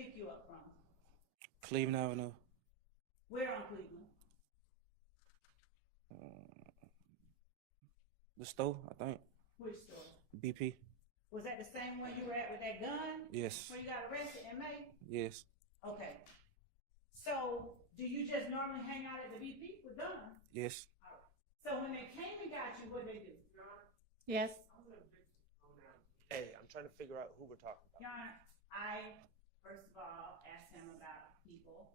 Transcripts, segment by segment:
pick you up from? Cleveland Avenue. Where on Cleveland? The store, I think. Which store? BP. Was that the same one you were at with that gun? Yes. Where you got arrested in May? Yes. Okay. So, do you just normally hang out at the BP with guns? Yes. All right. So when they came and got you, what did they do? Yes. Hey, I'm trying to figure out who we're talking about. Your Honor, I, first of all, asked him about people,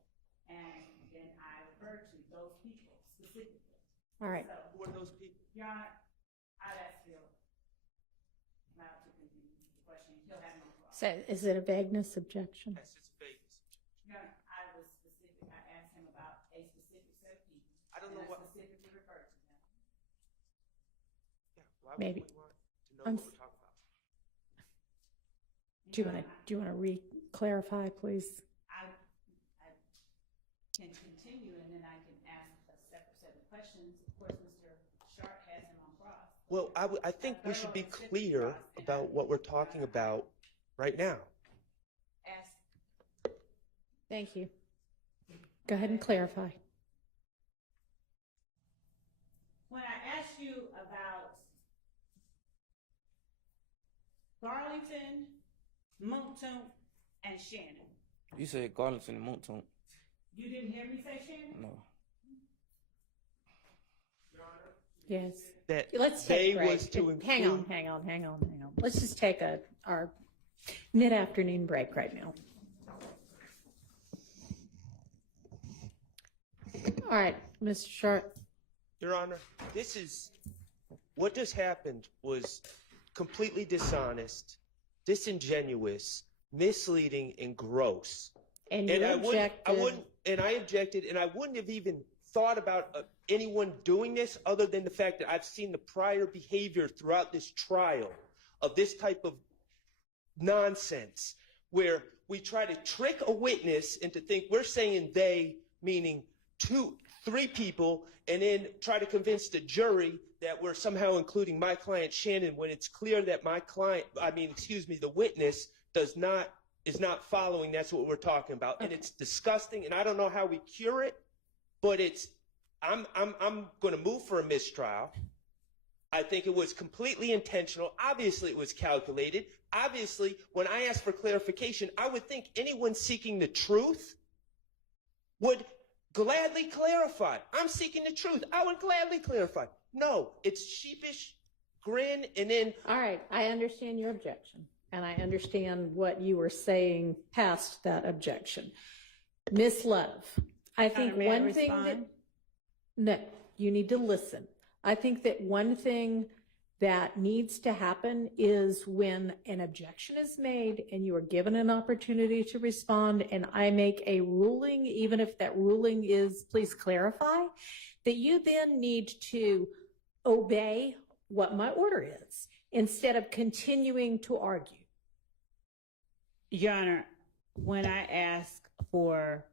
and then I referred to those people specifically. All right. So, Who are those people? Your Honor, I'd ask Phil not to continue the question. He'll have no problem. So is it a vagueness objection? Yes, it's Vegas. Your Honor, I was specific. I asked him about a specific set of people. I don't and know what. I specifically referred to them. Yeah, why would Maybe. we want to know I'm what we're talking about? Do you want to re-clarify, please? I can continue, and then I can ask a separate set of questions. Of course, Mr. Schardt has him on cross. Well, I think we should be clear about what we're talking about right now. Ask. Thank you. Go ahead and clarify. When I asked you about Garlington, Moncton, and Shannon, You said Garlington and Moncton. you didn't hear me say Shannon? No. Yes. That Let's they take a break. was to include. Hang on. Let's just take our mid-afternoon break right now. All right, Mr. Schardt. Your Honor, what just happened was completely dishonest, disingenuous, misleading, and gross. And you objected. I objected, and I wouldn't have even thought about anyone doing this other than the fact that I've seen the prior behavior throughout this trial of this type of nonsense where we try to trick a witness into think we're saying they, meaning 3 people, and then try to convince the jury that we're somehow including my client Shannon when it's clear that the witness is not following. That's what we're talking about. And it's disgusting, and I don't know how we cure it, but I'm going to move for a mistrial. I think it was completely intentional. Obviously, it was calculated. Obviously, when I asked for clarification, I would think anyone seeking the truth would gladly clarify. I'm seeking the truth. I would gladly clarify. No, it's sheepish grin and then. All right, I understand your objection, and I understand what you were saying past that objection. Miss Love, I think one thing that, no, you need to listen. I think that one thing that needs to happen is when an objection is made and you are given an opportunity to respond and I make a ruling, even if that ruling is, please clarify, that you then need to obey what my order is instead of continuing to argue. Your Honor, when I ask for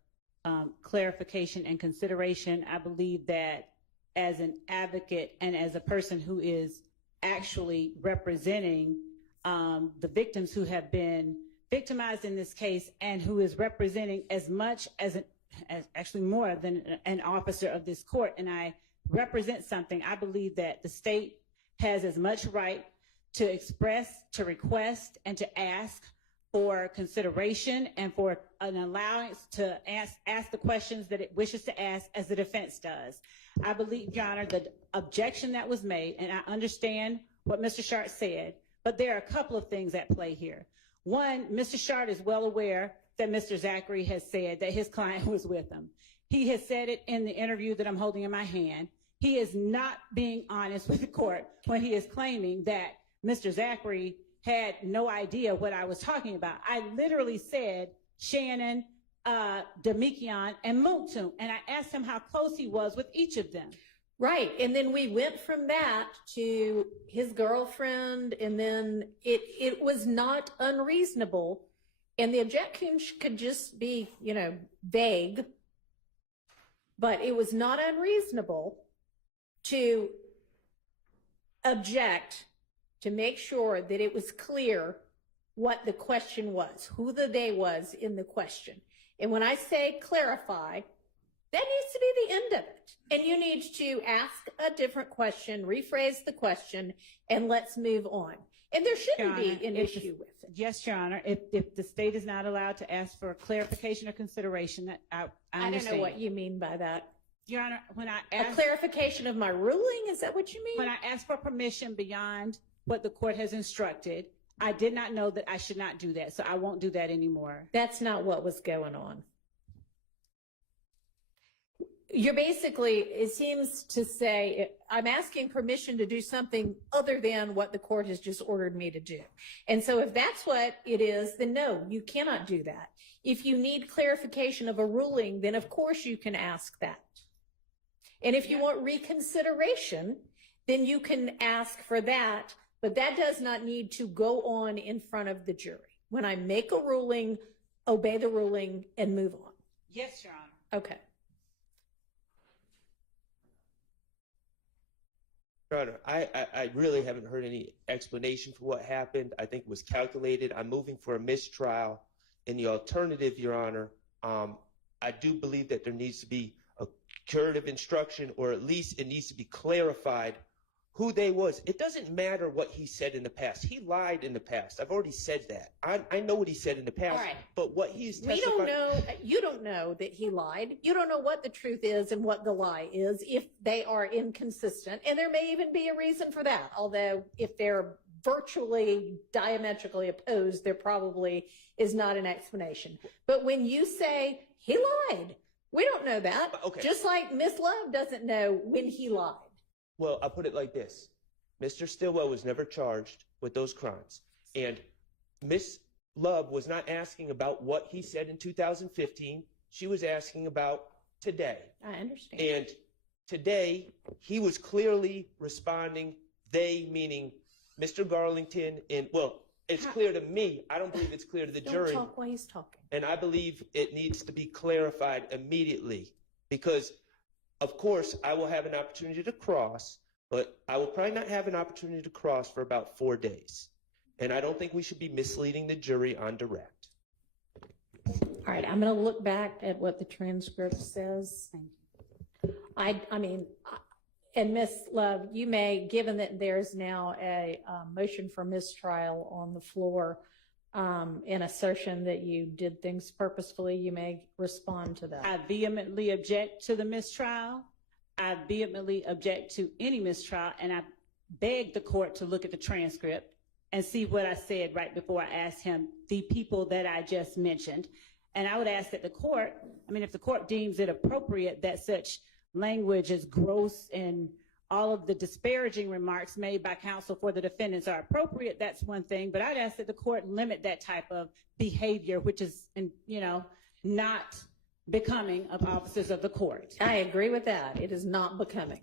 clarification and consideration, I believe that as an advocate and as a person who is actually representing the victims who have been victimized in this case and who is representing as much as actually more than an officer of this court, and I represent something, I believe that the state has as much right to express, to request, and to ask for consideration and for an allowance to ask the questions that it wishes to ask as the defense does. I believe, Your Honor, the objection that was made, and I understand what Mr. Schardt said, but there are a couple of things at play here. One, Mr. Schardt is well aware that Mr. Zachary has said that his client was with him. He has said it in the interview that I'm holding in my hand. He is not being honest with the court when he is claiming that Mr. Zachary had no idea what I was talking about. I literally said Shannon, Demikian, and Motu, and I asked him how close he was with each of them. Right, and then we went from that to his girlfriend, and then it was not unreasonable, and the objection could just be, vague, but it was not unreasonable to object to make sure that it was clear what the question was, who the they was in the question. And when I say clarify, that needs to be the end of it. And you need to ask a different question, rephrase the question, and let's move on. And there shouldn't be an issue with it. Yes, Your Honor. If the state is not allowed to ask for clarification or consideration, that I understand. I don't know what you mean by that. Your Honor, when I A ask clarification of my ruling, is that what you mean? when I ask for permission beyond what the court has instructed, I did not know that I should not do that, so I won't do that anymore. That's not what was going on. You're basically, it seems to say, I'm asking permission to do something other than what the court has just ordered me to do. And so if that's what it is, then no, you cannot do that. If you need clarification of a ruling, then of course you can ask that. And if you want reconsideration, then you can ask for that, but that does not need to go on in front of the jury. When I make a ruling, obey the ruling and move on. Yes, Your Honor. Okay. Your Honor, I really haven't heard any explanation for what happened. I think it was calculated. I'm moving for a mistrial. In the alternative, Your Honor, I do believe that there needs to be a curative instruction, or at least it needs to be clarified who they was. It doesn't matter what he said in the past. He lied in the past. I've already said that. I know what he said in the past. All right. But what he's We don't know, you don't know that he lied. You don't know what the truth is and what the lie is if they are inconsistent. And there may even be a reason for that. Although if they're virtually diametrically opposed, there probably is not an explanation. But when you say he lied, we don't know that. Okay. Just like Miss Love doesn't know when he lied. Well, I'll put it like this. Mr. Stillwell was never charged with those crimes. And Miss Love was not asking about what he said in 2015. She was asking about today. I understand. And today, he was clearly responding, they meaning Mr. Garlington, and, well, it's clear to me. I don't believe it's clear to the jury. Don't talk while he's talking. And I believe it needs to be clarified immediately because, of course, I will have an opportunity to cross, but I will probably not have an opportunity to cross for about 4 days. And I don't think we should be misleading the jury on direct. All right, I'm going to look back at what the transcript says. I mean, and Ms. Love, you may, given that there's now a motion for mistrial on the floor, in assertion that you did things purposefully, you may respond to that. I vehemently object to the mistrial. I vehemently object to any mistrial, and I beg the court to look at the transcript and see what I said right before I asked him the people that I just mentioned. And I would ask that the court, I mean, if the court deems it appropriate that such language is gross and all of the disparaging remarks made by counsel for the defendants are appropriate, that's one thing. But I'd ask that the court limit that type of behavior, which is, you know, not becoming of officers of the court. I agree with that. It is not becoming.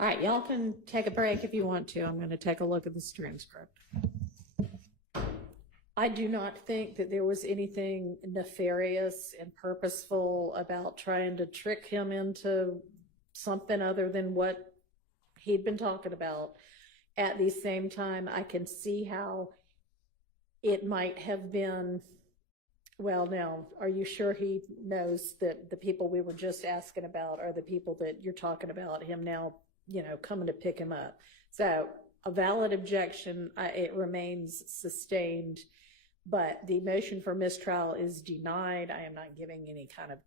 All right, y'all can take a break if you want to. I'm going to take a look at this transcript. I do not think that there was anything nefarious and purposeful about trying to trick him into something other than what he'd been talking about. At the same time, I can see how it might have been, well, now, are you sure he knows that the people we were just asking about are the people that you're talking about, him now, you know, coming to pick him up? So a valid objection, it remains sustained. But the motion for mistrial is denied. I am not giving any kind of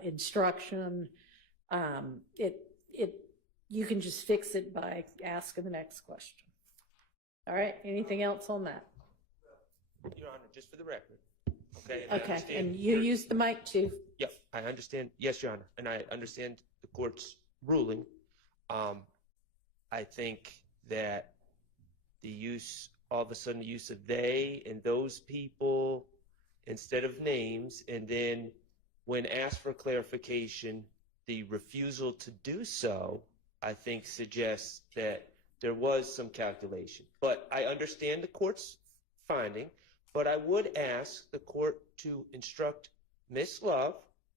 instruction. You can just fix it by asking the next question. All right, anything else on that? Your Honor, just for the record. Okay. Okay, and you use the mic too. Yeah, I understand. Yes, Your Honor, and I understand the court's ruling. I think that the use, all of a sudden, the use of they and those people instead of names, and then when asked for clarification, the refusal to do so, I think suggests that there was some calculation. But I understand the court's finding, but I would ask the court to instruct Ms. Love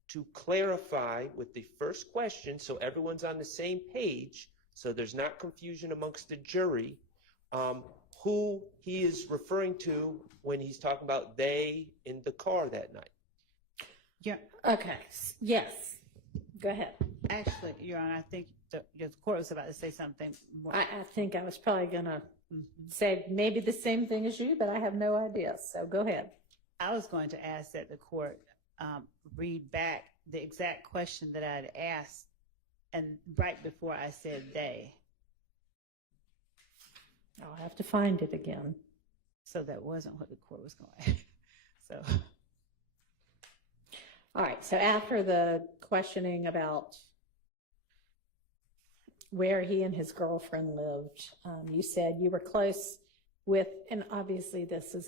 to clarify with the first question so everyone's on the same page, so there's not confusion amongst the jury who he is referring to when he's talking about they in the car that night. Yeah. Okay, yes, go ahead. Actually, Your Honor, I think the court was about to say something more. I think I was probably gonna say maybe the same thing as you, but I have no idea, so go ahead. I was going to ask that the court read back the exact question that I had asked, and right before I said they. I'll have to find it again. So that wasn't what the court was going. So. All right, so after the questioning about where he and his girlfriend lived, you said you were close with, and obviously this is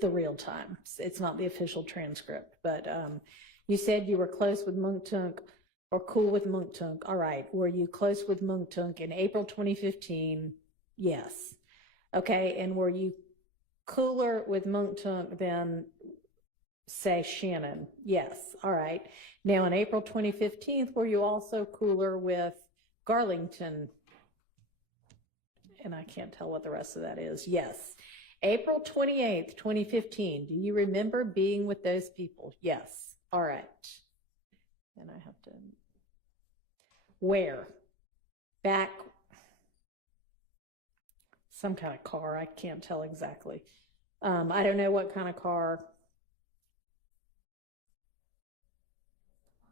the real time. It's not the official transcript, but you said you were close with Munktunk or cool with Munktunk. All right, were you close with Munktunk in April 2015? Yes. Okay, and were you cooler with Munktunk than, say, Shannon? Yes. All right. Now, in April 2015, were you also cooler with Garlington? And I can't tell what the rest of that is. Yes. April 28th, 2015, do you remember being with those people? Yes. All right. And I have to, where? Back, some kind of car. I can't tell exactly. I don't know what kind of car.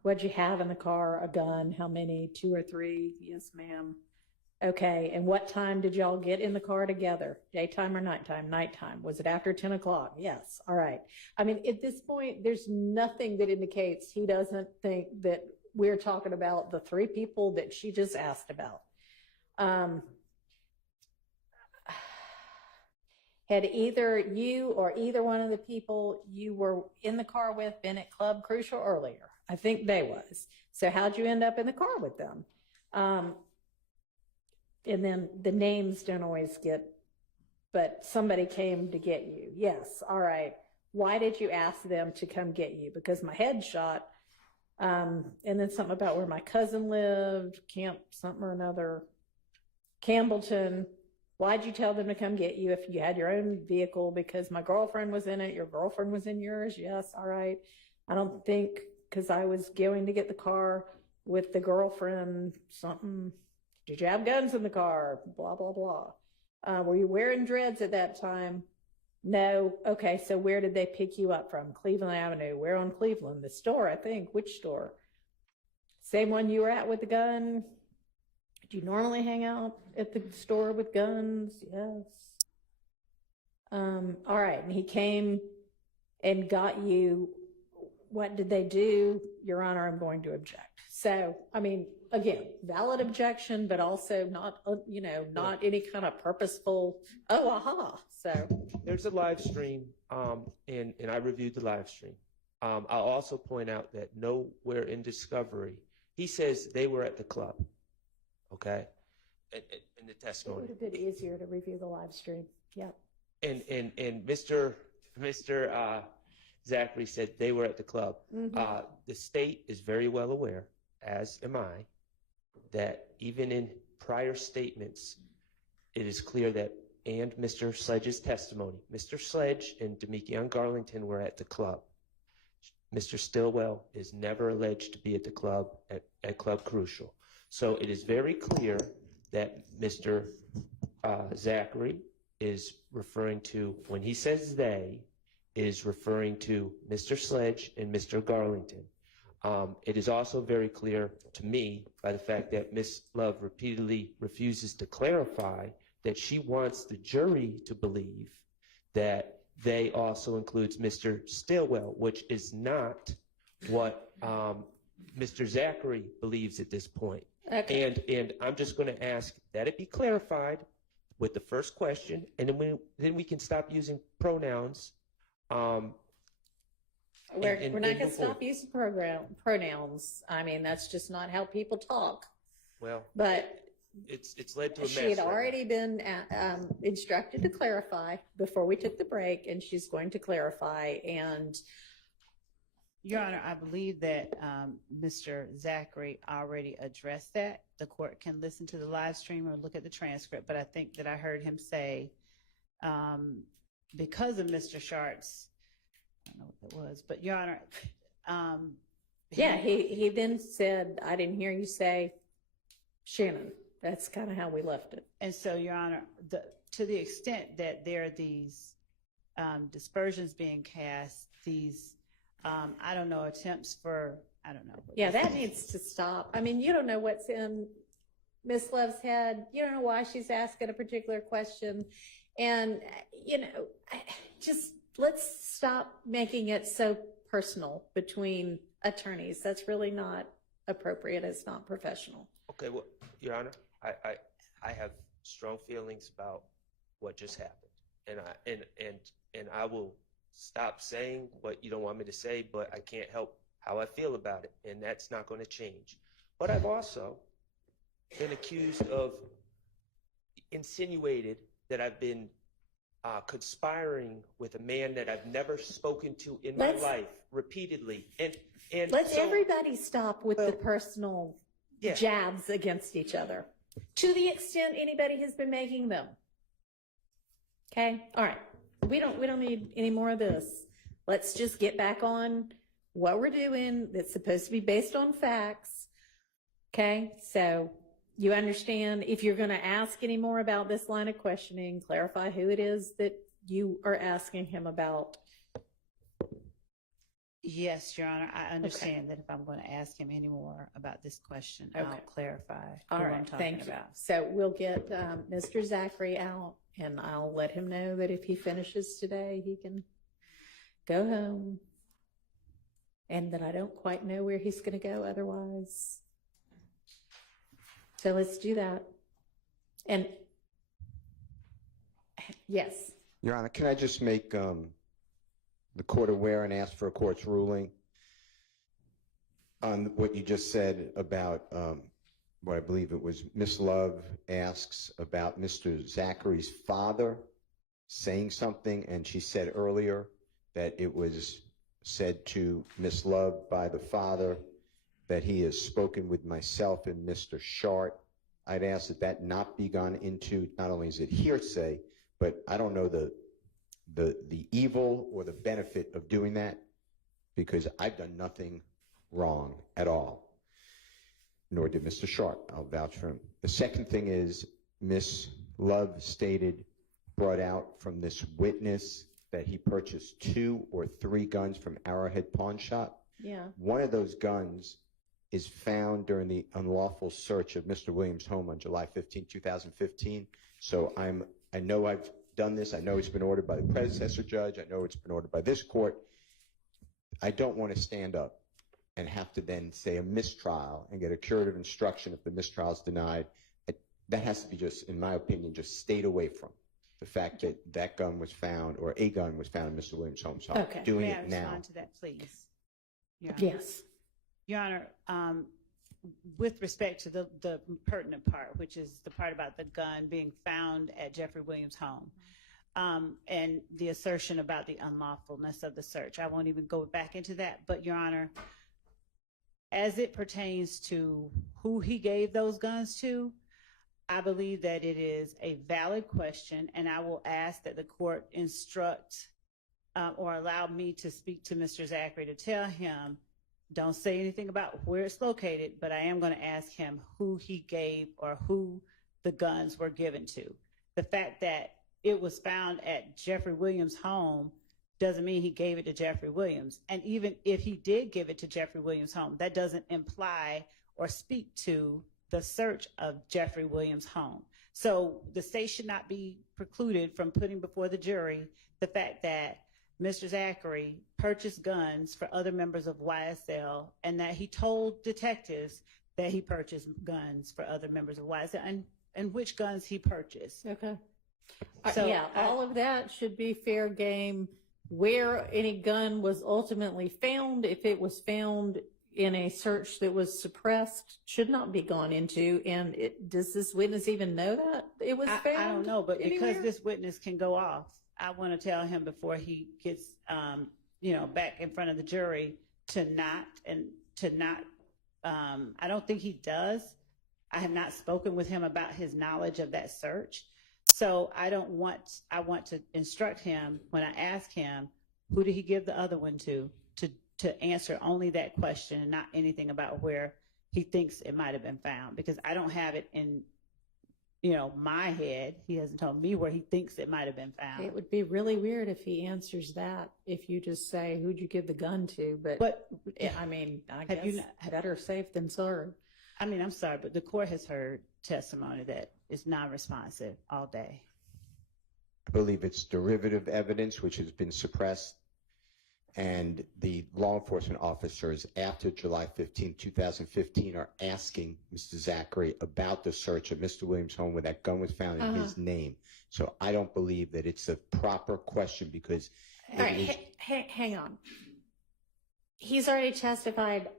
What'd you have in the car? A gun? How many? 2 or 3? Yes, ma'am. Okay, and what time did y'all get in the car together? Daytime or nighttime? Nighttime. Was it after 10 o'clock? Yes. All right. I mean, at this point, there's nothing that indicates he doesn't think that we're talking about the 3 people that she just asked about. Had either you or either one of the people you were in the car with been at Club Crucial earlier? I think they was. So how'd you end up in the car with them? And then the names don't always get, but somebody came to get you. Yes. All right. Why did you ask them to come get you? Because my head shot. And then something about where my cousin lived, Camp something or another, Campbellton. Why'd you tell them to come get you if you had your own vehicle? Because my girlfriend was in it. Your girlfriend was in yours. Yes. All right. I don't think, because I was going to get the car with the girlfriend, something. Did you have guns in the car? Blah, blah, blah. Were you wearing dreads at that time? No. Okay, so where did they pick you up from? Cleveland Avenue. Where on Cleveland? The store, I think. Which store? Same one you were at with the gun? Do you normally hang out at the store with guns? Yes. All right, and he came and got you. What did they do? Your Honor, I'm going to object. So, I mean, again, valid objection, but also not, not any kind of purposeful, oh, aha. So there's a live stream, and I reviewed the live stream. I'll also point out that nowhere in discovery, he says they were at the club, okay, in the testimony. It would have been easier to review the live stream. Yep. And Mr. Zachary said they were at the club. Mm-hmm. The state is very well aware, as am I, that even in prior statements, it is clear that, and Mr. Sledge's testimony, Mr. Sledge and Demekion Garlington were at the club. Mr. Stillwell is never alleged to be at the club at Club Crucial. So it is very clear that Mr. Zachary is referring to, when he says they, is referring to Mr. Sledge and Mr. Garlington. It is also very clear to me by the fact that Ms. Love repeatedly refuses to clarify that she wants the jury to believe that they also includes Mr. Stillwell, which is not what Mr. Zachary believes at this point. Okay. And I'm just going to ask that it be clarified with the first question, and then we can stop using pronouns. We're not going to stop using pronouns. I mean, that's just not how people talk. Well, but it's led to a mess. She had already been instructed to clarify before we took the break, and she's going to clarify. And Your Honor, I believe that Mr. Zachary already addressed that. The court can listen to the live stream or look at the transcript, but I think that I heard him say, because of Mr. Schart's, I don't know what that was, but Your Honor, yeah, he then said, I didn't hear you say Shannon. That's kind of how we left it. And so, Your Honor, to the extent that there are these dispersions being cast, these, I don't know, attempts for, I don't know. Yeah, that needs to stop. I mean, you don't know what's in Miss Love's head. You don't know why she's asking a particular question. And, you know, just let's stop making it so personal between attorneys. That's really not appropriate. It's not professional. Okay, well, Your Honor, I have strong feelings about what just happened, and I will stop saying what you don't want me to say, but I can't help how I feel about it, and that's not going to change. But I've also been accused of insinuated that I've been conspiring with a man that I've never spoken to in my life repeatedly, and let's so, everybody stop with the personal jabs against each other, to the extent anybody has been making them. Okay, all right. We don't need any more of this. Let's just get back on what we're doing. That's supposed to be based on facts. Okay, so you understand, if you're going to ask any more about this line of questioning, clarify who it is that you are asking him about. Yes, Your Honor, I understand that if I'm going to ask him any more about this question, I'll clarify All who right, I'm talking thank you. about. So we'll get Mr. Zachary out, and I'll let him know that if he finishes today, he can go home, and that I don't quite know where he's going to go otherwise. So let's do that. And yes. Your Honor, can I just make the court aware and ask for a court's ruling on what you just said about what I believe it was Miss Love asks about Mr. Zachary's father saying something, and she said earlier that it was said to Miss Love by the father that he has spoken with myself and Mr. Schardt. I'd ask that that not be gone into, not only is it hearsay, but I don't know the evil or the benefit of doing that, because I've done nothing wrong at all, nor did Mr. Schardt. I'll vouch for him. The second thing is Miss Love brought out from this witness that he purchased 2 or 3 guns from Arrowhead Pawn Shop. Yeah. One of those guns is found during the unlawful search of Mr. Williams' home on July 15, 2015. So I know I've done this. I know it's been ordered by the predecessor judge. I know it's been ordered by this court. I don't want to stand up and have to then say a mistrial and get a curative instruction if the mistrial is denied. That has to be just, in my opinion, just stayed away from the fact that that gun was found, or a gun was found in Mr. Williams' home. So I'm doing it now. May I respond to that, please? Your Honor? Yes. Your Honor, with respect to the pertinent part, which is the part about the gun being found at Jeffrey Williams' home, and the assertion about the unlawfulness of the search, I won't even go back into that. But Your Honor, as it pertains to who he gave those guns to, I believe that it is a valid question, and I will ask that the court instruct or allow me to speak to Mr. Zachary to tell him, don't say anything about where it's located, but I am going to ask him who he gave or who the guns were given to. The fact that it was found at Jeffrey Williams' home doesn't mean he gave it to Jeffrey Williams. And even if he did give it to Jeffrey Williams' home, that doesn't imply or speak to the search of Jeffrey Williams' home. So the state should not be precluded from putting before the jury the fact that Mr. Zachary purchased guns for other members of YSL, and that he told detectives that he purchased guns for other members of YSL, and which guns he purchased. Okay. So yeah, all of that should be fair game. Where any gun was ultimately found, if it was found in a search that was suppressed, should not be gone into. And does this witness even know that it was found? I don't know, but anywhere? because this witness can go off, I want to tell him before he gets, back in front of the jury, I don't think he does. I have not spoken with him about his knowledge of that search. So I want to instruct him when I ask him, who did he give the other one to answer only that question and not anything about where he thinks it might have been found, because I don't have it in, my head. He hasn't told me where he thinks it might have been found. It would be really weird if he answers that, if you just say, who'd you give the gun to? But I mean, I guess better safe than sorry. I mean, I'm sorry, but the court has heard testimony that is non-responsive all day. I believe it's derivative evidence, which has been suppressed. And the law enforcement officers after July 15, 2015 are asking Mr. Zachary about the search of Mr. Williams' home where that gun was found in his name. So I don't believe that it's a proper question because... All right, hang on. He's already testified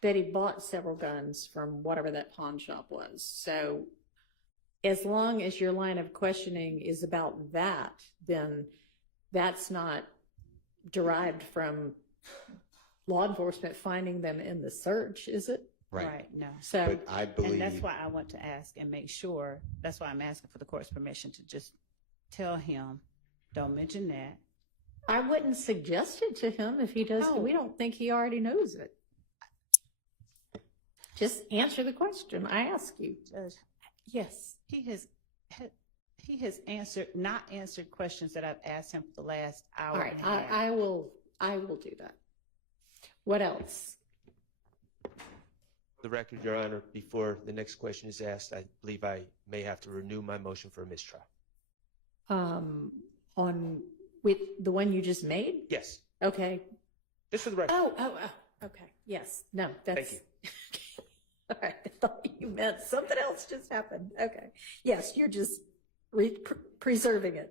that he bought several guns from whatever that pawn shop was. So as long as your line of questioning is about that, then that's not derived from law enforcement finding them in the search, is it? Right, no. So, But I believe... And that's why I want to ask and make sure, that's why I'm asking for the court's permission to just tell him, don't mention that. I wouldn't suggest it to him if he does. No. We don't think he already knows it. Just answer the question I ask you. Judge, Yes. he has not answered questions that I've asked him for the last hour. All right. and a half. I will do that. What else? The record, Your Honor, before the next question is asked, I believe I may have to renew my motion for a mistrial. On with the one you just made? Yes, Okay. just for the record. Oh, okay. Yes. No, that's. Thank you. All right. I thought you meant something else just happened. Okay. Yes, you're just preserving it.